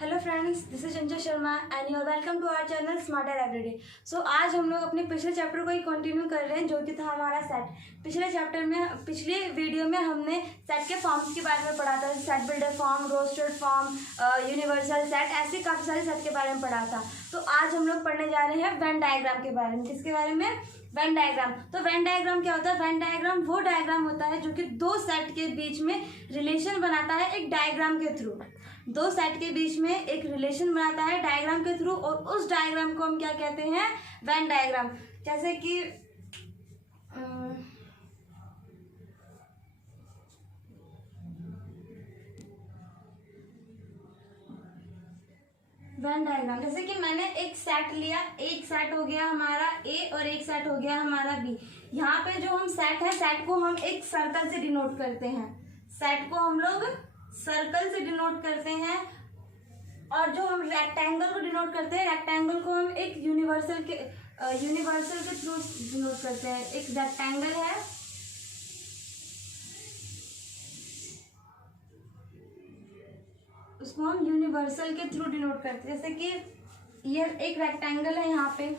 Hello friends, this is Anju Sharma and you are welcome to our channel smarter everyday. So आज हम लोग अपने पिछले चैप्टर को ही कंटिन्यू कर रहे हैं, जो कि था हमारा सेट। पिछले वीडियो में हमने सेट के फॉर्म्स के बारे में पढ़ा था, set builder form, roasted form, universal set, ऐसे काफ़ी सारे सेट के बारे में पढ़ा था। तो आज हम लोग पढ़ने जा रहे हैं वेन डायग्राम के बारे में। किसके बारे में? Venn diagram. तो वेन डायग्राम क्या होता है? वेन डायग्राम वो डायग्राम होता है जो कि दो सेट के बीच में रिलेशन बनाता है एक डायग्राम के थ्रू। दो सेट के बीच में एक रिलेशन बनाता है डायग्राम के थ्रू, और उस डायग्राम को हम क्या कहते हैं? Venn diagram. जैसे कि वेन डायग्राम, जैसे कि मैंने एक सेट लिया, एक सेट हो गया हमारा ए और एक सेट हो गया हमारा बी। यहाँ पे जो हम सेट है, सेट को हम एक सर्कल से डिनोट करते हैं। सेट को हम लोग सर्कल से डिनोट करते हैं, और जो हम रेक्टेंगल को डिनोट करते हैं, रेक्टेंगल को हम एक यूनिवर्सल के थ्रू डिनोट करते हैं। एक रेक्टेंगल है, उसको हम यूनिवर्सल के थ्रू डिनोट करते हैं। जैसे कि ये एक रेक्टेंगल है, यहाँ पे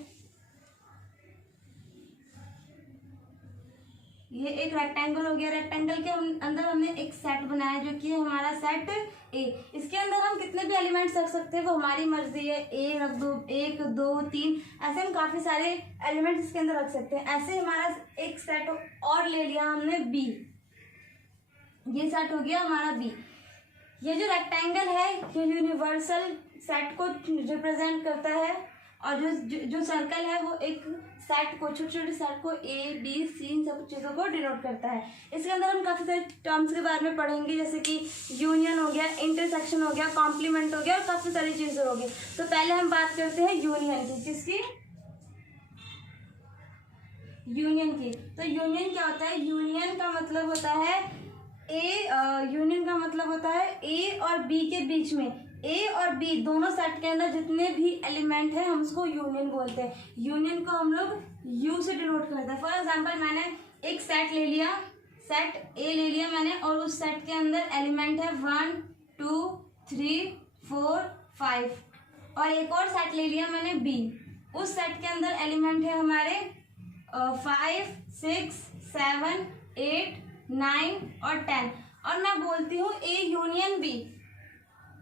ये एक रेक्टेंगल हो गया। रेक्टेंगल के अंदर हमने एक सेट बनाया जो कि हमारा सेट ए। इसके अंदर हम कितने भी एलिमेंट्स रख सकते हैं, वो हमारी मर्जी है। ए रख दो, 1 2 3, ऐसे हम काफी सारे एलिमेंट्स इसके अंदर रख सकते हैं। ऐसे हमारा एक सेट और ले लिया हमने बी, ये सेट हो गया हमारा बी। ये जो रेक्टेंगल है ये यूनिवर्सल सेट को रिप्रेजेंट करता है, और जो सर्कल है वो एक सेट को, छोटे छोटे सेट को ए बी सी, इन सब चीज़ों को डिनोट करता है। इसके अंदर हम काफ़ी सारे टर्म्स के बारे में पढ़ेंगे, जैसे कि यूनियन हो गया, इंटरसेक्शन हो गया, कॉम्प्लीमेंट हो गया, और काफ़ी सारी चीज़ें हो गई। तो पहले हम बात करते हैं यूनियन की। किसकी? यूनियन की। तो यूनियन क्या होता है? यूनियन का मतलब होता है यूनियन का मतलब होता है ए और बी के बीच में, ए और बी दोनों सेट के अंदर जितने भी एलिमेंट हैं हम उसको यूनियन बोलते हैं। यूनियन को हम लोग यू से डिनोट करते हैं। फॉर एग्जांपल, मैंने एक सेट ले लिया, सेट ए ले लिया मैंने, और उस सेट के अंदर एलिमेंट है 1 2 3 4 5, और एक और सेट ले लिया मैंने बी। उस सेट के अंदर एलिमेंट है हमारे 5 6 7 8 9 और 10, और मैं बोलती हूँ A union B,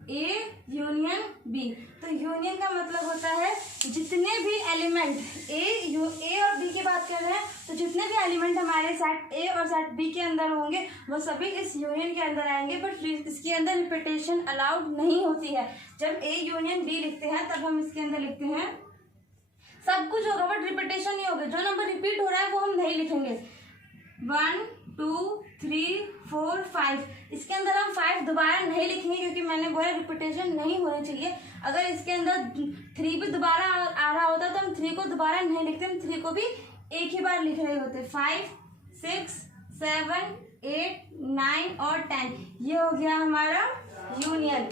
A union B. तो यूनियन का मतलब होता है जितने भी एलिमेंट ए और बी की बात कर रहे हैं, तो जितने भी एलिमेंट हमारे सेट ए और सेट बी के अंदर होंगे वो सभी इस यूनियन के अंदर आएंगे। बट इसके अंदर रिपीटेशन अलाउड नहीं होती है। जब ए यूनियन बी लिखते हैं तब हम इसके अंदर लिखते हैं सब कुछ होगा बट रिपीटेशन नहीं होगा। जो नंबर रिपीट हो रहा है वो हम नहीं लिखेंगे। 1 2 3 4 5, इसके अंदर हम 5 दोबारा नहीं लिखेंगे, क्योंकि मैंने बोला रिपीटेशन नहीं होनी चाहिए। अगर इसके अंदर 3 भी दोबारा आ रहा होता तो हम 3 को दोबारा नहीं लिखते, हम 3 को भी एक ही बार लिख रहे होते। 5 6 7 8 9 और 10, ये हो गया हमारा यूनियन,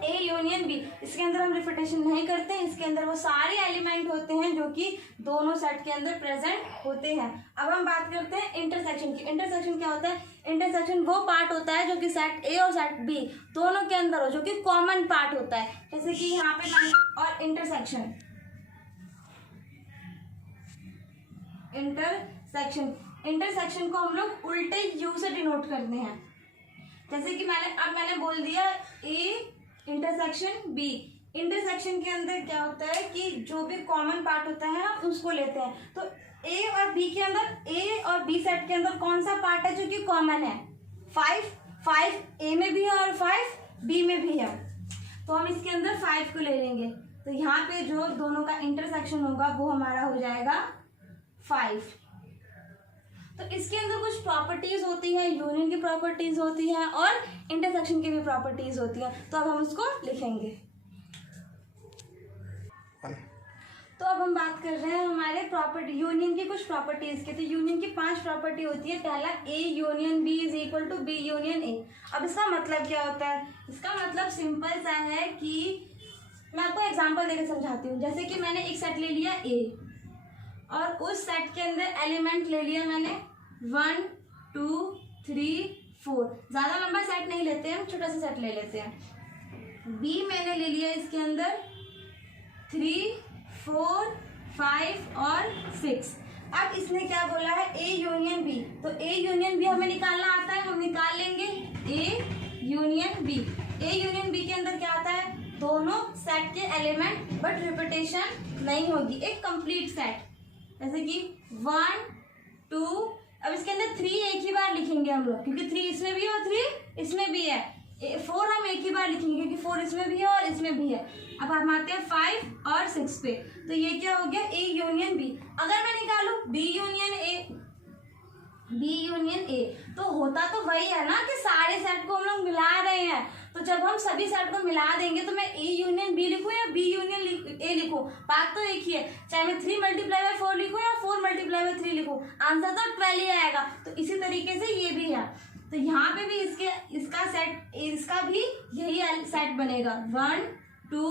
ए यूनियन बी। इसके अंदर हम रिपीटेशन नहीं करते, इसके अंदर वो सारे एलिमेंट होते हैं जो कि दोनों सेट के अंदर प्रेजेंट होते हैं। अब हम बात करते हैं इंटरसेक्शन की। इंटरसेक्शन क्या होता है? इंटरसेक्शन वो पार्ट होता है जो कि सेट ए और सेट बी दोनों के अंदर हो, जो कि कॉमन पार्ट होता है। जैसे कि यहाँ पे और इंटरसेक्शन इंटरसेक्शन को हम लोग उल्टे यू से डिनोट करते हैं। जैसे कि मैंने बोल दिया ए इंटरसेक्शन बी। इंटरसेक्शन के अंदर क्या होता है कि जो भी कॉमन पार्ट होता है हम उसको लेते हैं। तो ए और बी के अंदर, ए और बी सेट के अंदर कौन सा पार्ट है जो कि कॉमन है? 5 ए में भी है और 5 बी में भी है, तो हम इसके अंदर 5 को ले लेंगे। तो यहाँ पे जो दोनों का इंटरसेक्शन होगा वो हमारा हो जाएगा 5। तो इसके अंदर कुछ प्रॉपर्टीज होती हैं, यूनियन की प्रॉपर्टीज होती हैं और इंटरसेक्शन की भी प्रॉपर्टीज होती हैं। तो अब हम उसको लिखेंगे। तो अब हम बात कर रहे हैं हमारे प्रॉपर्टी यूनियन की कुछ प्रॉपर्टीज की। तो यूनियन की 5 प्रॉपर्टी होती है। पहला, A union B is equal to B union A. अब इसका मतलब क्या होता है? इसका मतलब सिंपल सा है कि मैं आपको एग्जांपल देकर समझाती हूँ। जैसे कि मैंने एक सेट ले लिया ए, और उस सेट के अंदर एलिमेंट ले लिया मैंने 1 2 3 4। ज़्यादा लंबा सेट नहीं लेते हैं, छोटा सा सेट ले लेते हैं। बी मैंने ले लिया इसके अंदर 3, 4, 5 और 6। अब इसने क्या बोला है, ए यूनियन बी, तो ए यूनियन बी हमें निकालना आता है, हम निकाल लेंगे A union B. A union B के अंदर क्या आता है, दोनों सेट के एलिमेंट बट रिपीटेशन नहीं होगी, एक कंप्लीट सेट, जैसे कि 1, 2। अब इसके अंदर 3 एक ही बार लिखेंगे हम लोग, क्योंकि 3 इसमें भी है और 3 इसमें भी है। 4 हम एक ही बार लिखेंगे क्योंकि 4 इसमें भी है और इसमें भी है। अब हम आते हैं 5 और 6 पे, तो ये क्या हो गया, ए यूनियन बी। अगर मैं निकालू B union A, B union A, तो होता तो वही है ना कि सारे सेट को हम लोग मिला रहे हैं। तो जब हम सभी सेट को मिला देंगे तो मैं ए यूनियन बी लिखूं या बी यूनियन ए लिखूं, बात तो एक ही है। चाहे मैं 3 × 4 लिखूं या 4 × 3 लिखूं, आंसर तो 12 ही आएगा। तो इसी तरीके से ये भी है, तो यहाँ पे भी इसका सेट, इसका भी यही सेट बनेगा 1, 2,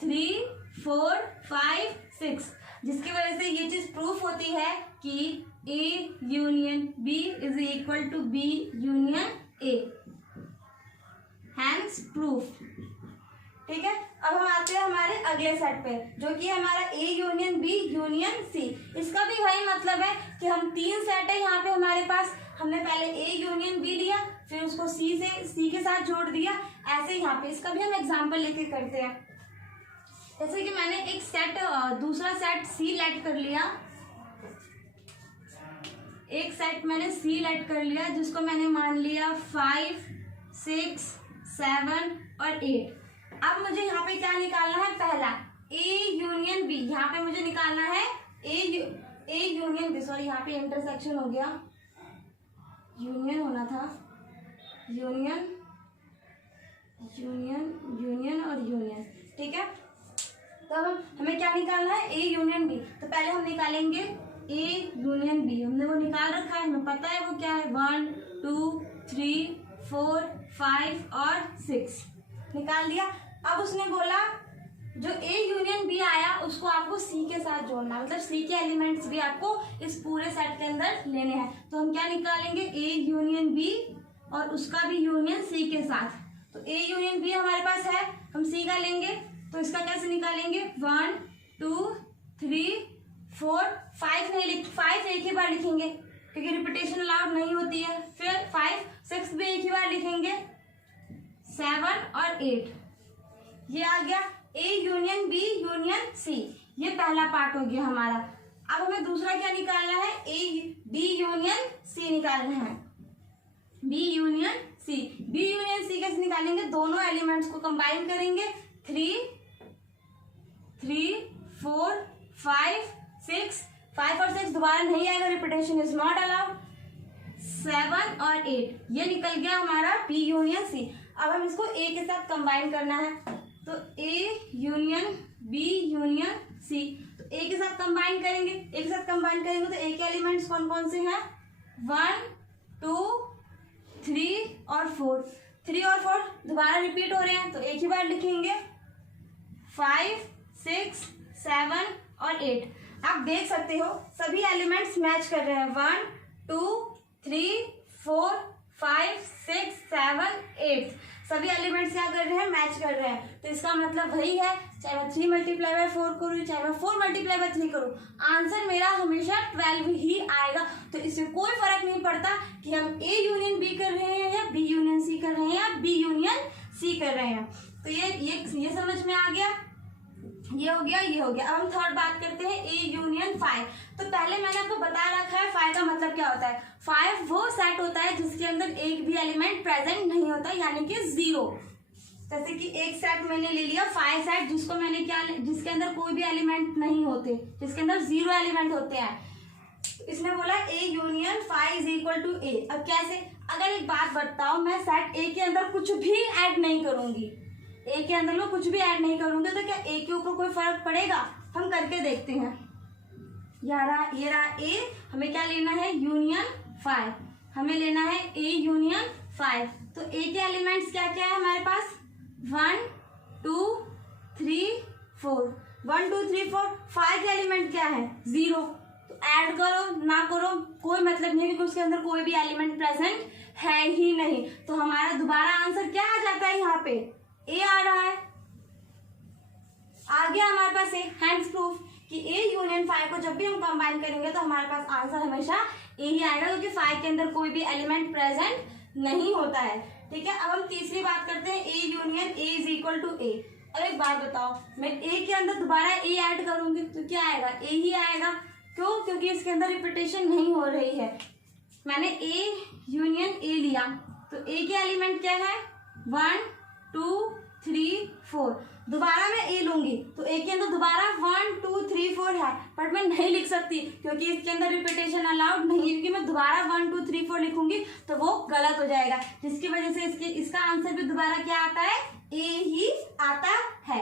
3, 4, 5, 6, जिसकी वजह से ये चीज प्रूफ होती है कि A union B is equal to B union A, hence proof. ठीक है, अब हम आते हैं हमारे अगले सेट पे, जो कि हमारा A union B union C. इसका भी वही मतलब है कि हम 3 सेट है यहाँ पे हमारे पास, हमने पहले ए यूनियन बी लिया, फिर उसको सी के साथ जोड़ दिया। ऐसे यहाँ पे इसका भी हम एग्जाम्पल लेके करते हैं। जैसे कि मैंने एक सेट, दूसरा सेट सी लेट कर लिया, एक सेट मैंने सी लेट कर लिया जिसको मैंने मान लिया 5, 6, 7 और 8। अब मुझे यहाँ पे क्या निकालना है, पहला ए यूनियन बी, यहाँ पे मुझे निकालना है ए यूनियन बी, सॉरी यहाँ पे इंटरसेक्शन हो गया, यूनियन होना था, यूनियन यूनियन यूनियन और यूनियन। ठीक है, तो अब हमें क्या निकालना है, ए यूनियन बी। तो पहले हम निकालेंगे ए यूनियन बी, हमने वो निकाल रखा है, हमें पता है वो क्या है, 1, 2, 3, 4, 5 और 6 निकाल दिया। अब उसने बोला जो ए यूनियन बी आया उसको आपको सी के साथ जोड़ना, मतलब सी के एलिमेंट्स भी आपको इस पूरे सेट के अंदर लेने हैं। तो हम क्या निकालेंगे, ए यूनियन बी और उसका भी यूनियन सी के साथ। तो ए यूनियन बी हमारे पास है, हम सी का लेंगे, तो इसका कैसे निकालेंगे, 1, 2, 3, 4, 5 नहीं लिख, 5 एक ही बार लिखेंगे क्योंकि रिपीटेशन अलाउड नहीं होती है। फिर 5, 6 भी एक ही बार लिखेंगे, 7 और 8, ये आ गया A union B union C. ये पहला पार्ट हो गया हमारा। अब हमें दूसरा क्या निकालना है, ए बी यूनियन सी निकालना है, B union C. B union C कैसे निकालेंगे, दोनों एलिमेंट्स को कंबाइन करेंगे, 3, 4, 5, 6, 5 और 6 दोबारा नहीं आएगा, रिपीटेशन इज नॉट अलाउड, 7 और 8, ये निकल गया हमारा बी यूनियन सी। अब हम इसको ए के साथ कंबाइन करना है, तो A union B union C, तो ए के साथ कंबाइन करेंगे, ए के साथ कंबाइन करेंगे तो ए के एलिमेंट्स कौन कौन से हैं, 1, 2, 3 और 4, 3 और 4 दोबारा रिपीट हो रहे हैं तो एक ही बार लिखेंगे, 5, 6, 7 और 8। आप देख सकते हो सभी एलिमेंट्स मैच कर रहे हैं, 1, 2, 3, 4, 5, 6, 7, 8 सभी एलिमेंट्स क्या कर रहे हैं, मैच कर रहे हैं। तो इसका मतलब वही है, चाहे मैं 3 × 4 करूँ, चाहे मैं 4 × 3 करूँ, आंसर मेरा हमेशा 12 ही आएगा। तो इसमें कोई फर्क नहीं पड़ता कि हम ए यूनियन बी कर रहे हैं या बी यूनियन सी कर रहे हैं या बी यूनियन सी कर रहे हैं। तो ये समझ में आ गया, ये हो गया, ये हो गया। अब हम थर्ड बात करते हैं, ए यूनियन 5। तो पहले मैंने आपको बता रखा है 5 का मतलब क्या होता है। 5 वो सेट होता है जिसके अंदर एक भी एलिमेंट प्रेजेंट नहीं होता, यानी कि 0। जैसे कि एक सेट मैंने ले लिया 5 सेट, जिसको मैंने जिसके अंदर कोई भी एलिमेंट नहीं होते, जिसके अंदर 0 एलिमेंट होते हैं। इसने बोला A union 5 is equal to A. अब कैसे, अगर एक बात बताओ, मैं सेट ए के अंदर कुछ भी ऐड नहीं करूंगी, ए के अंदर मैं कुछ भी ऐड नहीं करूंगी, तो क्या ए के ऊपर कोई फर्क पड़ेगा? हम करके देखते हैं। ये रहा ए, हमें क्या लेना है, यूनियन 5, हमें लेना है ए यूनियन 5। तो ए के एलिमेंट्स क्या क्या है हमारे पास, 1, 2, 3, 4, 1, 2, 3, 4, 5 के एलिमेंट क्या है, 0। तो ऐड करो ना करो कोई मतलब नहीं, क्योंकि उसके अंदर कोई भी एलिमेंट प्रेजेंट है ही नहीं। तो हमारा दोबारा आंसर क्या आ जाता है यहाँ पे, ए आ रहा है, आ गया हमारे पास ए, हैंड्स प्रूफ कि ए यूनियन फाइव को जब भी हम कंबाइन करेंगे तो हमारे पास आंसर हमेशा ए ही आएगा, क्योंकि फाइव के अंदर कोई भी एलिमेंट प्रेजेंट नहीं होता है। ठीक है, अब हम तीसरी बात करते हैं, A union A is equal to A. अब एक बात बताओ, मैं ए के अंदर दोबारा ए ऐड करूंगी तो क्या आएगा, ए ही आएगा। क्यों? क्योंकि इसके अंदर रिपीटेशन नहीं हो रही है। मैंने ए यूनियन ए लिया तो ए के एलिमेंट क्या है, 1 2 3 4। दोबारा मैं ए लूंगी तो ए के अंदर दोबारा 1 2 3 4 है, बट मैं नहीं लिख सकती क्योंकि इसके अंदर रिपीटेशन अलाउड नहीं है, क्योंकि मैं दोबारा 1 2 3 4 लिखूंगी तो वो गलत हो जाएगा, जिसकी वजह से इसका आंसर भी दोबारा क्या आता है, ए ही आता है।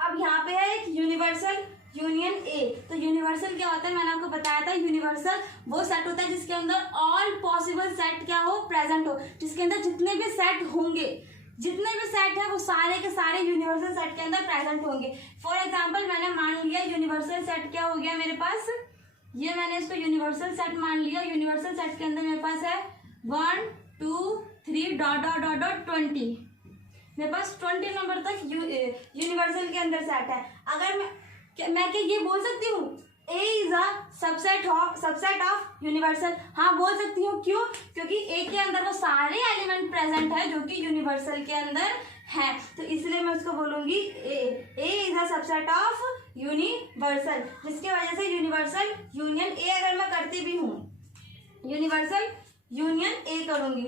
अब यहाँ पे है एक यूनिवर्सल यूनियन ए। तो यूनिवर्सल क्या होता है, मैंने आपको बताया था, यूनिवर्सल वो सेट होता है जिसके अंदर ऑल पॉसिबल सेट क्या हो, प्रेजेंट हो, जिसके अंदर जितने भी सेट होंगे, जितने भी सेट है वो सारे के सारे यूनिवर्सल सेट के अंदर प्रेजेंट होंगे। फॉर एग्जांपल मैंने मान लिया यूनिवर्सल सेट क्या हो गया मेरे पास, ये मैंने इसको यूनिवर्सल सेट मान लिया। यूनिवर्सल सेट के अंदर मेरे पास है 1 2 3 डॉट डॉट डॉट डॉट 20, मेरे पास 20 नंबर तक यूनिवर्सल के अंदर सेट है। अगर मैं क्या ये बोल सकती हूँ A is a subset of universal, हाँ बोल सकती हूँ। क्यों? क्योंकि ए के अंदर वो सारे एलिमेंट प्रेजेंट है जो कि यूनिवर्सल के अंदर है, तो इसलिए मैं उसको बोलूंगी A is a subset of universal, जिसकी वजह से यूनिवर्सल यूनियन ए अगर मैं करती भी हूँ, यूनिवर्सल यूनियन ए करूंगी,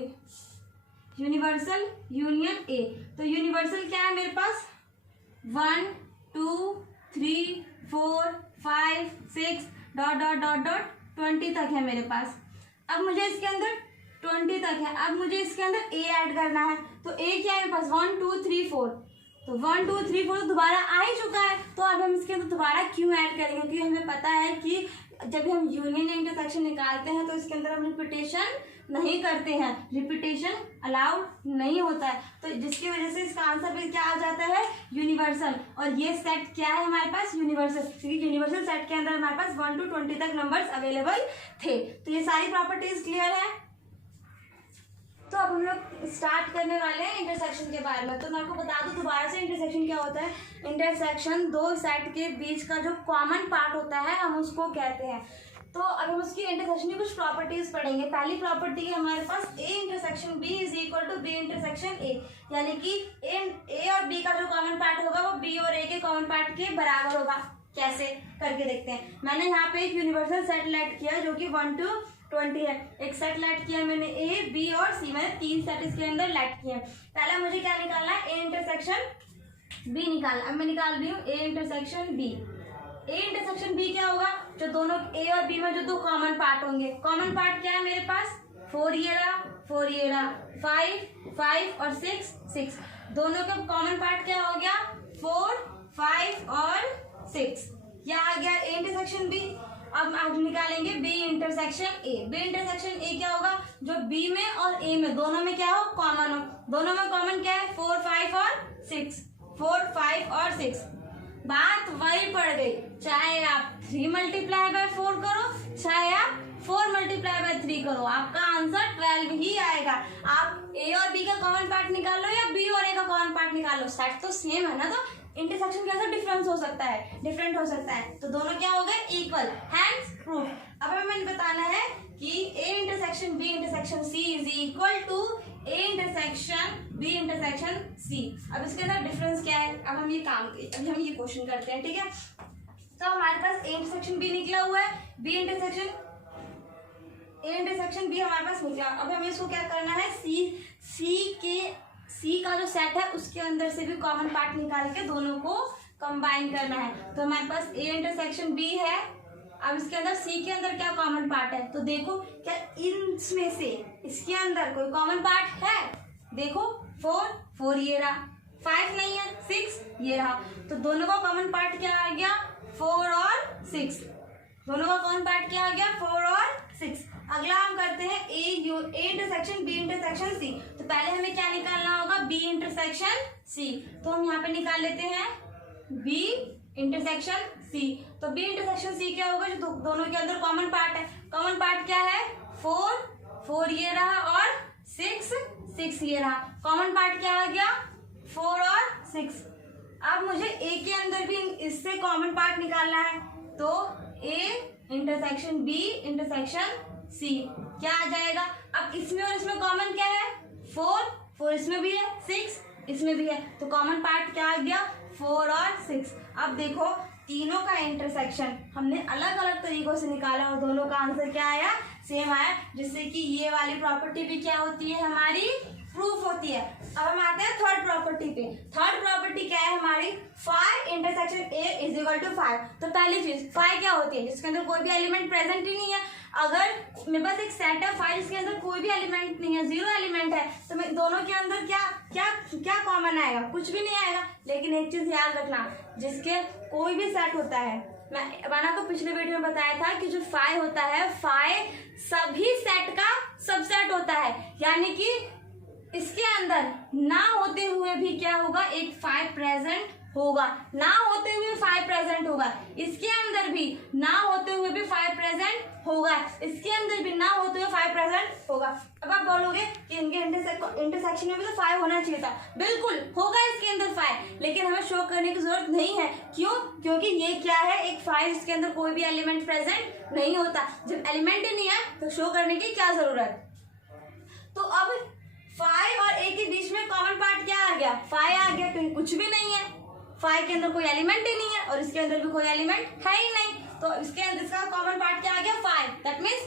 यूनिवर्सल यूनियन ए, तो यूनिवर्सल क्या है मेरे पास 1 2 3 4 5 6 डॉट डॉट डॉट डॉट 20 तक है मेरे पास। अब मुझे इसके अंदर 20 तक है, अब मुझे इसके अंदर ए ऐड करना है, तो ए क्या है मेरे पास 1 2 3 4, तो 1 2 3 4 दोबारा आ ही चुका है, तो अब हम इसके अंदर दोबारा क्यों ऐड करेंगे, क्योंकि हमें पता है कि जब हम यूनियन इंटरसेक्शन निकालते हैं तो इसके अंदर हम रिपीटेशन नहीं करते हैं, रिपीटेशन अलाउड नहीं होता है, तो जिसकी वजह से इसका आंसर भी क्या आ जाता है, यूनिवर्सल। और ये सेट क्या है हमारे पास, यूनिवर्सल, क्योंकि यूनिवर्सल सेट के अंदर हमारे पास 1 to 20 तक नंबर्स अवेलेबल थे। तो ये सारी प्रॉपर्टीज क्लियर है। तो अब हम लोग स्टार्ट करने वाले हैं इंटरसेक्शन के बारे में। तो मैं आपको बता दूं दोबारा से, इंटरसेक्शन क्या होता है। इंटरसेक्शन दो सेट के बीच का जो कॉमन पार्ट होता है हम उसको कहते हैं। तो अब हम उसकी इंटरसेक्शन की कुछ प्रॉपर्टीज पढ़ेंगे। पहली प्रॉपर्टी है हमारे पास A intersection B is equal to B intersection A, यानी कि ए और बी का जो कॉमन पार्ट होगा वो बी और ए के कॉमन पार्ट के बराबर होगा। कैसे करके देखते हैं। मैंने यहाँ पे एक यूनिवर्सल सेट लेट किया जो कि 1 to 20 है। एक सेट लेट किया मैंने ए बी और सी, मैंने 3 सेट इसके अंदर लेट किए। पहले मुझे क्या निकालना है, ए इंटरसेक्शन बी निकालना। अब मैं निकाल रही हूँ A intersection B. A intersection B क्या होगा, जो दोनों ए और बी में जो दो कॉमन पार्ट होंगे। कॉमन पार्ट क्या है मेरे पास, 4 ये रहा 4 ये रहा, 5 5 और 6 6। दोनों का कॉमन पार्ट क्या हो गया, 4 5 और 6। यह आ गया ए इंटरसेक्शन बी। अब आप निकालेंगे B intersection A. B intersection A क्या होगा, जो बी में और ए में दोनों में क्या हो, कॉमन हो। दोनों में कॉमन क्या है, 4 5 और 6, 4 5 और 6। बात वही पड़ गई, चाहे आप 3 मल्टीप्लाई बाय 4 करो, चाहे आप 4 मल्टीप्लाई बाय 3 करो, आपका आंसर 12 ही आएगा। आप ए और बी का कॉमन पार्ट निकाल लो या बी और ए का कॉमन पार्ट निकाल लो, सेट तो सेम है ना, तो इंटरसेक्शन कैसे डिफरेंस हो सकता है, डिफरेंट हो सकता है। तो दोनों क्या हो गए, इक्वल, हैंस प्रूफ। अब हमें बताना है कि A intersection B intersection C is equal to A intersection B intersection C. अब इसके अंदर डिफरेंस क्या है, अब हम ये अभी हम ये क्वेश्चन करते हैं, ठीक है। तो हमारे पास ए इंटरसेक्शन बी निकला हुआ है, B intersection A intersection B हमारे पास निकला। अब हमें इसको क्या करना है, सी का जो सेट है उसके अंदर से भी कॉमन पार्ट निकाल के दोनों को कंबाइन करना है। तो हमारे पास ए इंटरसेक्शन बी है, अब इसके अंदर सी के अंदर क्या कॉमन पार्ट है, तो देखो क्या इनमें से इसके अंदर कोई कॉमन पार्ट है, देखो 4 ये रहा, 5 नहीं है 6 ये रहा, तो दोनों का कॉमन पार्ट क्या आ गया, 4 और 6। दोनों का कॉमन पार्ट क्या आ गया, 4 और 6। अगला हम करते हैं A intersection B intersection C. तो पहले हमें क्या निकालना होगा, बी इंटरसेक्शन सी। तो हम यहाँ पे निकाल लेते हैं बी इंटरसेक्शन सी। तो बी इंटरसेक्शन सी क्या होगा, जो दोनों के अंदर कॉमन पार्ट है। कॉमन पार्ट क्या है, 4 ये रहा और 6 ये रहा। कॉमन पार्ट क्या आ गया, 4 और 6। अब मुझे ए के अंदर भी इससे कॉमन पार्ट निकालना है, तो A intersection B intersection C क्या आ जाएगा। अब इसमें और इसमें कॉमन क्या है, 4 इसमें भी है, 6 इसमें भी है, तो कॉमन पार्ट क्या आ गया, 4 और 6। अब देखो तीनों का इंटरसेक्शन हमने अलग अलग तरीकों से निकाला और दोनों का आंसर क्या आया, सेम आया, जिससे कि ये वाली प्रॉपर्टी भी क्या होती है, हमारी प्रूफ होती है। अब हम आते हैं थर्ड प्रॉपर्टी पे। थर्ड प्रॉपर्टी क्या है हमारी, five intersection A is equal to 5। तो पहली चीज फाइव क्या होती है, जिसके अंदर कोई भी एलिमेंट प्रेजेंट ही नहीं है। अगर मेरे पास एक सेट है 5 जिसके अंदर कोई भी एलिमेंट नहीं है, 0 एलिमेंट है, तो मैं दोनों के अंदर क्या क्या क्या कॉमन आएगा, कुछ भी नहीं आएगा। लेकिन एक चीज याद रखना, जिसके कोई भी सेट होता है, मैंने तो पिछले वीडियो में बताया था कि जो 5 होता है, 5 सभी सेट का सबसेट होता है, यानी कि इसके अंदर ना होते हुए भी क्या होगा, एक 5 प्रेजेंट होगा, ना होते हुए 5 प्रेजेंट होगा, इसके अंदर भी ना होते हुए भी 5 प्रेजेंट होगा, इसके अंदर भी ना होते हुए 5 प्रेजेंट होगा। अब आप बोलोगे कि इनके इंटरसेक्शन में भी तो 5 होना चाहिए था, बिल्कुल होगा इसके अंदर 5, लेकिन हमें शो करने की जरूरत नहीं है। क्यों, क्योंकि ये क्या है, एक 5 इसके अंदर कोई भी एलिमेंट प्रेजेंट नहीं होता। जब एलिमेंट ही नहीं है तो शो करने की क्या जरूरत। तो अब 5 और ए के बीच में कॉमन पार्ट क्या आ गया, 5 आ गया, क्योंकि कुछ भी नहीं है, 5 के अंदर कोई एलिमेंट ही नहीं है और इसके अंदर भी कोई एलिमेंट है ही नहीं, तो इसके अंदर इसका कॉमन पार्ट क्या आ गया, 5, दैट मीन्स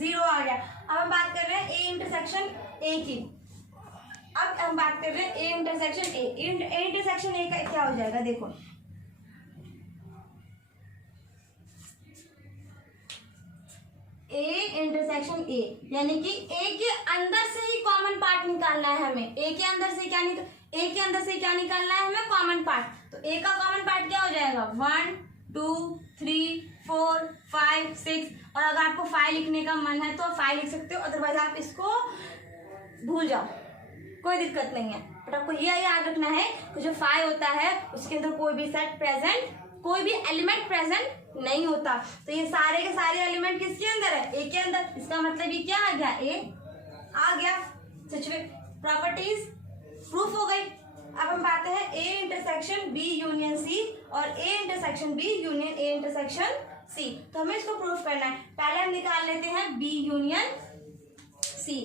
0 आ गया। अब हम बात कर रहे हैं ए इंटरसेक्शन ए की। अब हम बात कर रहे हैं A intersection A intersection A का क्या हो जाएगा, देखो ए इंटरसेक्शन ए, यानी कि ए के अंदर से ही कॉमन पार्ट निकालना है हमें। ए के अंदर से क्या निकालना है हमें, कॉमन पार्ट। तो ए का कॉमन पार्ट क्या हो जाएगा, 1 2 3 4 5 6। और अगर आपको 5 लिखने का मन है तो 5 लिख सकते हो, अदरवाइज आप इसको भूल जाओ, कोई दिक्कत नहीं है। बट आपको यह याद रखना है कि जो 5 होता है उसके अंदर कोई भी सेट प्रेजेंट, कोई भी एलिमेंट प्रेजेंट नहीं होता। तो ये सारे के सारे एलिमेंट किसके अंदर है, ए के अंदर। इसका मतलब ये क्या आ गया, ए आ गया। प्रॉपर्टीज प्रूफ हो गई। अब हम बात हैं A intersection B union C और A intersection B union A intersection C. तो हमें इसको प्रूफ करना है। पहले हम निकाल लेते हैं बी यूनियन सी।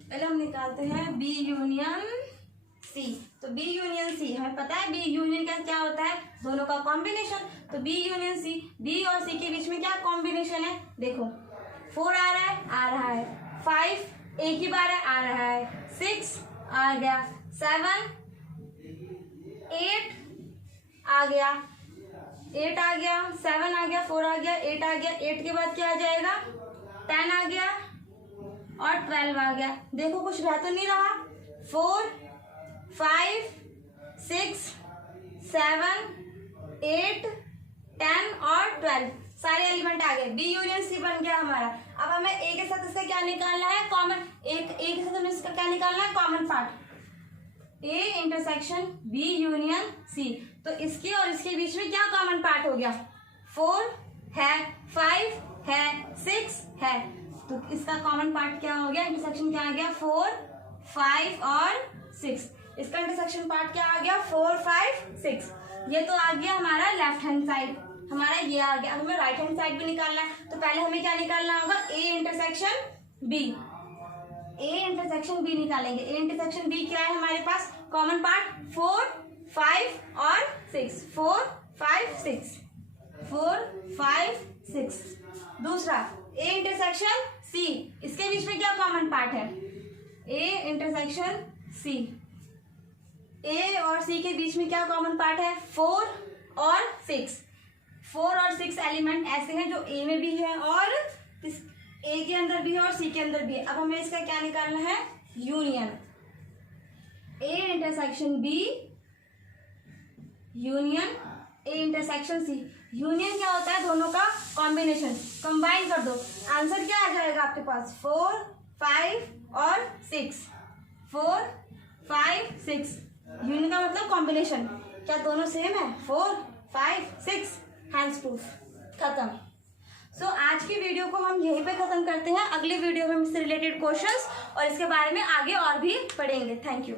पहले हम निकालते हैं बी यूनियन सी। तो बी यूनियन सी हमें पता है, बी यूनियन का क्या होता है, दोनों का कॉम्बिनेशन। तो बी यूनियन सी, बी और सी के बीच में क्या कॉम्बिनेशन है, देखो 4 आ रहा है 5 एक ही बार है, आ रहा है 6 आ गया, 7 8 आ गया, 8 आ गया, 7 आ गया, 4 आ गया, 8 आ गया, 8 के बाद क्या आ जाएगा, 10 आ गया और 12 आ गया। देखो कुछ रह तो नहीं रहा, 4 5 6 7 8 10 और 12 सारे एलिमेंट आ गए। बी यूनियन सी बन गया हमारा। अब हमें ए के साथ इसका क्या निकालना है, कॉमन। ए के साथ हमें इसका क्या निकालना है, common part. A intersection B union C. तो इसके और इसके बीच में क्या कॉमन पार्ट हो गया, 4 है, 5 है, 6 है। तो इसका कॉमन पार्ट क्या हो गया, इंटरसेक्शन क्या आ गया, 4 5 और 6। इसका इंटरसेक्शन पार्ट क्या आ गया, 4 5 6। ये तो आ गया हमारा लेफ्ट हैंड साइड, हमारा ये आ गया। हमें राइट हैंड साइड भी निकालना है। तो पहले हमें क्या निकालना होगा, A intersection B. A intersection B निकालेंगे। ए इंटरसेक्शन बी क्या है हमारे पास, कॉमन पार्ट 4 5 और 6, 4 5 6, 4 5 6। दूसरा ए इंटरसेक्शन सी, इसके बीच में क्या कॉमन पार्ट है, ए इंटरसेक्शन सी। ए और सी के बीच में क्या कॉमन पार्ट है, 4 और 6। 4 और 6 एलिमेंट ऐसे हैं जो ए में भी है और ए के अंदर भी है और सी के अंदर भी है। अब हमें इसका क्या निकालना है, union. A intersection B union A intersection C. Union क्या होता है, दोनों का कॉम्बिनेशन। कंबाइन कर दो, आंसर क्या आ जाएगा आपके पास, 4 5 और 6, 4 5 6। यूनियन का मतलब कॉम्बिनेशन। क्या दोनों सेम है, 4 5 6, हैंड्स प्रूफ, खत्म। सो आज की वीडियो को हम यहीं पे खत्म करते हैं। अगले वीडियो में इससे रिलेटेड क्वेश्चंस और इसके बारे में आगे और भी पढ़ेंगे। Thank you.